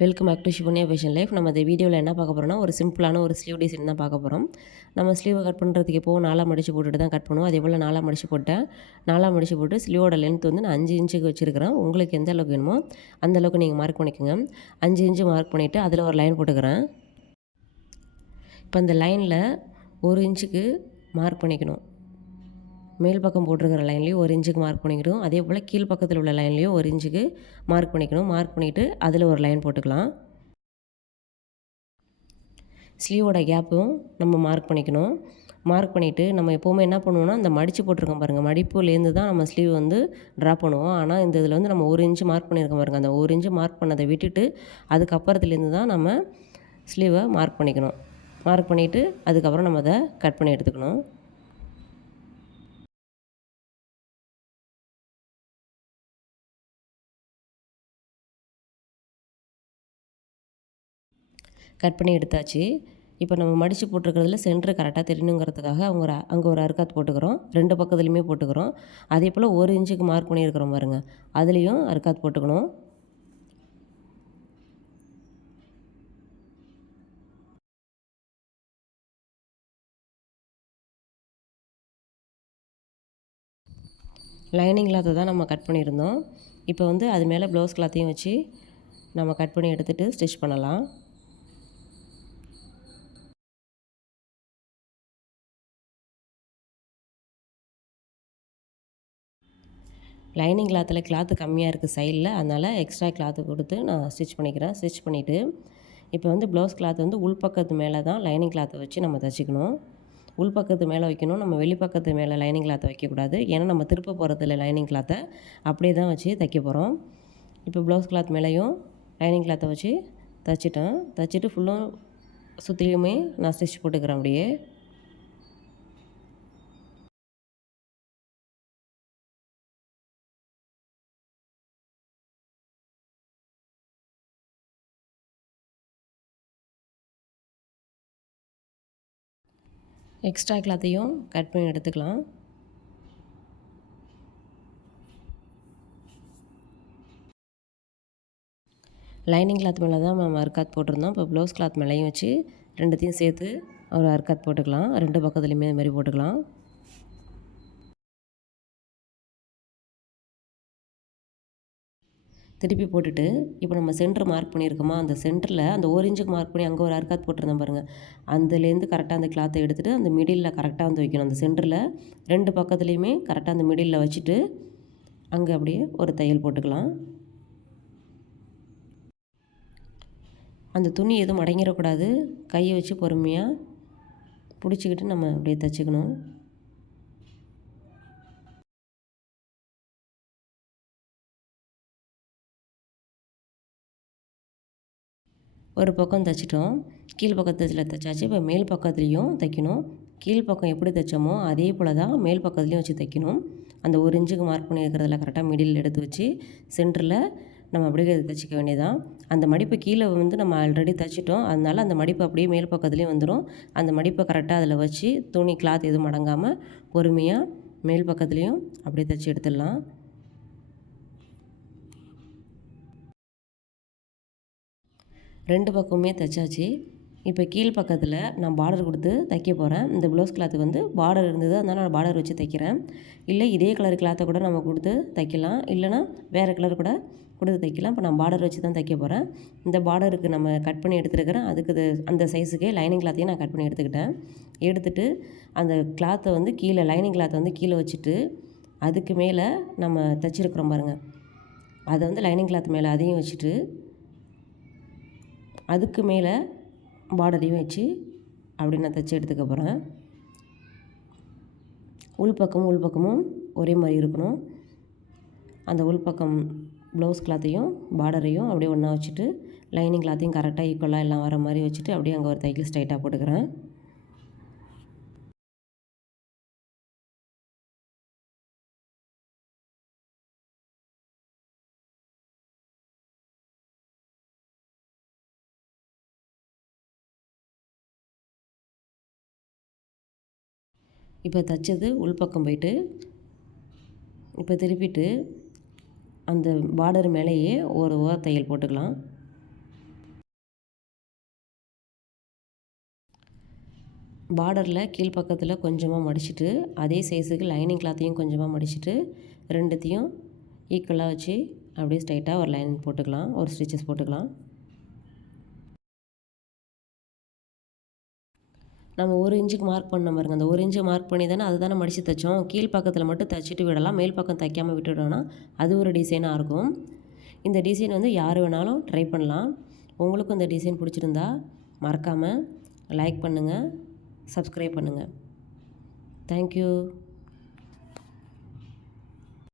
Welcome back to Shivanya fashion life. நம்ம இந்த வீடியோவில் என்ன பார்க்க போகிறோம்னா, ஒரு சிம்பிளான ஒரு ஸ்லீவ் டிசைன் தான் பார்க்க போகிறோம். நம்ம ஸ்லீவை கட் பண்ணுறதுக்கு எப்போவும் 4 மடிச்சு போட்டுட்டு தான் கட் பண்ணுவோம். அதே போல் 4 மடிச்சு போட்டேன். 4 மடிச்சு போட்டு ஸ்லீவோட லென்த் வந்து நான் 5 இன்ச்சுக்கு வச்சுருக்கிறேன். உங்களுக்கு எந்த அளவுக்கு வேணுமோ அந்த அளவுக்கு நீங்கள் மார்க் பண்ணிக்கோங்க. 5 இன்ச்சு மார்க் பண்ணிவிட்டு அதில் ஒரு லைன் போட்டுக்கிறேன். இப்போ அந்த லைனில் 1 இன்ச்சுக்கு மார்க் பண்ணிக்கணும். மேல் பக்கம் போட்டிருக்கிற லைன்லேயும் 1 இன்ச்சுக்கு மார்க் பண்ணிக்கணும். அதே போல் கீழ் பக்கத்தில் உள்ள லைன்லேயும் 1 இன்ச்சுக்கு மார்க் பண்ணிக்கணும். மார்க் பண்ணிவிட்டு அதில் ஒரு லைன் போட்டுக்கலாம். ஸ்லீவோட கேப்பும் நம்ம மார்க் பண்ணிக்கணும். மார்க் பண்ணிவிட்டு நம்ம எப்போவுமே என்ன பண்ணுவோம்னா, அந்த மடித்து போட்டிருக்கோம் பாருங்கள், மடிப்புலேருந்து தான் நம்ம ஸ்லீவ் வந்து ட்ரா பண்ணுவோம். ஆனால் இந்த இதில் வந்து நம்ம 1 இன்ச்சு மார்க் பண்ணியிருக்கோம் பாருங்கள், அந்த 1 இன்ச்சு மார்க் பண்ணதை விட்டுட்டு அதுக்கப்புறத்துலேருந்து தான் நம்ம ஸ்லீவை மார்க் பண்ணிக்கணும். மார்க் பண்ணிவிட்டு அதுக்கப்புறம் நம்ம அதை கட் பண்ணி எடுத்துக்கணும். கட் பண்ணி எடுத்தாச்சு. இப்போ நம்ம மடித்து போட்டிருக்கிறதுல சென்ட்ரு கரெக்டாக தெரியணுங்கிறதுக்காக அங்கே ஒரு அறுக்காத்து போட்டுக்கிறோம். 2 பக்கத்துலையுமே போட்டுக்கிறோம். அதே போல் 1 இன்ச்சுக்கு மார்க் பண்ணியிருக்கிறோம் பாருங்க, அதுலேயும் அறுக்காத்து போட்டுக்கணும். லைனிங் கிளாத்தை தான் நம்ம கட் பண்ணியிருந்தோம். இப்போ வந்து அது மேலே ப்ளவுஸ் கிளாத்தையும் வச்சு நம்ம கட் பண்ணி எடுத்துகிட்டு ஸ்டிச் பண்ணலாம். லைனிங் கிளாத்து கம்மியாக இருக்குது சைடில், அதனால் எக்ஸ்ட்ரா கிளாத்து கொடுத்து நான் ஸ்டிச் பண்ணிக்கிறேன். ஸ்டிச் பண்ணிவிட்டு இப்போ வந்து ப்ளவுஸ் கிளாத் வந்து உள்பக்கத்து மேலே தான் லைனிங் கிளாத்தை வச்சு நம்ம தைச்சிக்கணும். உள்பக்கத்து மேலே வைக்கணும். நம்ம வெளிப்பக்கத்து மேலே லைனிங் கிளாத்தை வைக்கக்கூடாது. ஏன்னா நம்ம திருப்ப போகிறதில்ல லைனிங் கிளாத்தை, அப்படியே தான் வச்சு தைக்க போகிறோம். இப்போ ப்ளவுஸ் கிளாத் மேலேயும் லைனிங் கிளாத்தை வச்சு தைச்சிட்டேன். தைச்சிட்டு ஃபுல்லும் சுற்றியுமே நான் ஸ்டிச் போட்டுக்கிறேன் அப்படியே. எக்ஸ்ட்ரா கிளாத்தையும் கட் பண்ணி எடுத்துக்கலாம். லைனிங் கிளாத் மேலே தான் நம்ம அர்க்காத் போட்டிருந்தோம். இப்போ ப்ளவுஸ் கிளாத் மேலேயும் வச்சு ரெண்டுத்தையும் சேர்த்து ஒரு அர்க்காத் போட்டுக்கலாம். 2 பக்கத்துலையுமே இது மாதிரி போட்டுக்கலாம். திருப்பி போட்டுட்டு இப்போ நம்ம சென்டர் மார்க் பண்ணியிருக்கோமா, அந்த சென்டரில் அந்த 1 இன்ச்சுக்கு மார்க் பண்ணி அங்கே ஒரு அர்க்காத் போட்டிருந்தோம் பாருங்கள், அதுலேருந்து கரெக்டாக அந்த கிளாத்தை எடுத்துகிட்டு அந்த மிடிலில் கரெக்டாக வந்து வைக்கணும். அந்த சென்டரில் 2 பக்கத்துலேயுமே கரெக்டாக அந்த மிடிலில் வச்சுட்டு அங்கே அப்படியே ஒரு தையல் போட்டுக்கலாம். அந்த துணி எதுவும் மடங்கிடக்கூடாது. கையை வச்சு பொறுமையாக பிடிச்சிக்கிட்டு நம்ம அப்படியே தைச்சிக்கணும். ஒரு பக்கம் தைச்சிட்டோம். கீழ் பக்கத்தில் தைச்சாச்சு. இப்போ மேல் பக்கத்துலேயும் தைக்கணும். கீழ் பக்கம் எப்படி தைச்சோமோ அதே போல் தான் மேல் பக்கத்துலேயும் வச்சு தைக்கணும். அந்த 1 இன்ச்சுக்கு மார்க் பண்ணியிருக்கிறதுல கரெக்டாக மிடில் எடுத்து வச்சு சென்டரில் நம்ம அப்படியே தைச்சிக்க வேண்டியதான். அந்த மடிப்பு கீழே வந்து நம்ம ஆல்ரெடி தைச்சிட்டோம். அதனால் அந்த மடிப்பு அப்படியே மேல் பக்கத்துலேயும் வந்துடும். அந்த மடிப்பை கரெக்டாக அதில் வச்சு துணி கிளாத் எதுவும் மடங்காமல் பொறுமையாக மேல் பக்கத்துலேயும் அப்படியே தைச்சி எடுத்துடலாம். ரெண்டு பக்கமுமே தைச்சாச்சு. இப்போ கீழ் பக்கத்தில் நான் பார்டர் கொடுத்து தைக்க போகிறேன். இந்த ப்ளவுஸ் கிளாத்துக்கு வந்து பார்டர் இருந்தது, அதனால் நான் பார்டர் வச்சு தைக்கிறேன். இல்லை இதே கலர் கிளாத்தை கூட நம்ம கொடுத்து தைக்கலாம், இல்லைனா வேறு கலர் கூட கொடுத்து தைக்கலாம். இப்போ நான் பார்டர் வச்சு தான் தைக்க போகிறேன். இந்த பார்டருக்கு நம்ம கட் பண்ணி எடுத்துருக்கிறேன். அதுக்கு அந்த சைஸுக்கே லைனிங் கிளாத்தையும் நான் கட் பண்ணி எடுத்துக்கிட்டேன். எடுத்துகிட்டு அந்த கிளாத்தை வந்து கீழே லைனிங் கிளாத்தை வந்து கீழே வச்சுட்டு அதுக்கு மேலே நம்ம தைச்சிருக்கிறோம் பாருங்கள், அதை வந்து லைனிங் கிளாத் மேலே அதையும் வச்சுட்டு அதுக்கு மேலே பார்டரையும் வச்சு அப்படி நான் தைச்சி எடுத்துக்க போகிறேன். உள்பக்கமும் ஒரே மாதிரி இருக்கணும். அந்த உள்பக்கம் ப்ளவுஸ் கிளாத்தையும் பார்டரையும் அப்படியே ஒன்றா வச்சுட்டு லைனிங் கிளாத்தையும் கரெக்டாக ஈக்குவலாக எல்லாம் வர மாதிரி வச்சுட்டு அப்படியே அங்கே ஒரு தையல் ஸ்ட்ரைட்டாக போட்டுக்கிறேன். இப்போ தைச்சது உள்பக்கம் போயிட்டு இப்போ திருப்பிட்டு அந்த பார்டர் மேலேயே ஒரு தையல் போட்டுக்கலாம். பார்டரில் கீழ்ப்பக்கத்தில் கொஞ்சமாக மடிச்சுட்டு அதே சைஸுக்கு லைனிங் கிளாத்தையும் கொஞ்சமாக மடிச்சுட்டு ரெண்டுத்தையும் ஈக்குவலாக வச்சு அப்படியே ஸ்ட்ரைட்டாக ஒரு லைன் போட்டுக்கலாம், ஒரு ஸ்டிச்சஸ் போட்டுக்கலாம். நம்ம 1 இன்ச்சுக்கு மார்க் பண்ண பாருங்க, அந்த 1 இன்ச்சு மார்க் பண்ணி தானே அது தானே மடித்து தைச்சோம். கீழ் பக்கத்தில் மட்டும் தைச்சிட்டு விடலாம், மேல் பக்கம் தைக்காமல் விட்டுட்டோன்னா அது ஒரு டிசைனாக இருக்கும். இந்த டிசைன் வந்து யார் வேணாலும் ட்ரை பண்ணலாம். உங்களுக்கும் இந்த டிசைன் பிடிச்சிருந்தா மறக்காமல் லைக் பண்ணுங்கள், சப்ஸ்கிரைப் பண்ணுங்கள். தேங்க்யூ.